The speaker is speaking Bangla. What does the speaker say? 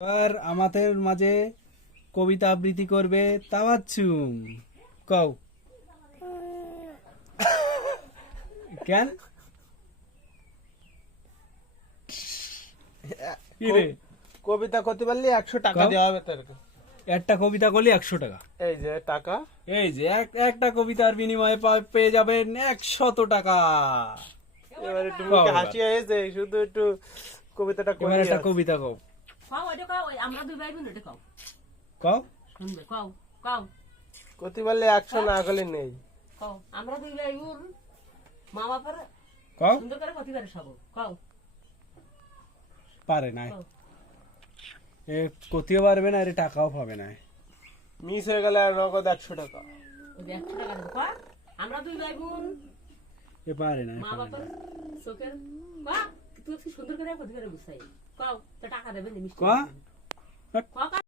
আর আমাদের মাঝে কবিতা আবৃত্তি করবে তাওয়াচ্ছুম। কও কেন কি রে? কবিতা করতে পারলে 100 টাকা কও। দেওয়া হবে তোর। একটা কবিতা করলে 100 টাকা। এই যে টাকা, এই যে একটা কবিতার বিনিময়ে পেয়ে যাবেন 100 টাকা। এবার একটু কও মুখে এবার। হাসি হয়েছে, শুধু একটু কবিতাটা এবার করে একটা কবিতা কও। কও ওইটা কও, ওই আমরা দুই ভাই বোন ওইটা কও। কও শুনবে কও কও করতে পারলে 100 না করলে নেই। কও আমরা দুই ভাই বোন মা বাবার কও। সুন্দর করে ক্ষতি করে সব কও পারে নাই, কও। এ কতিও পারবে না, এর টাকাও পাবে না। মিস হয়ে গেলে আর নগদ 100 টাকা। ওই যে 100 টাকা দেবো কও। আমরা দুই ভাই বোন এ পারে না, মা বাবার চোখের কও তুই কি সুন্দর করে ক্ষতি করে বুঝাই কও তো টাকা দেবেন মিষ্টি কও। কও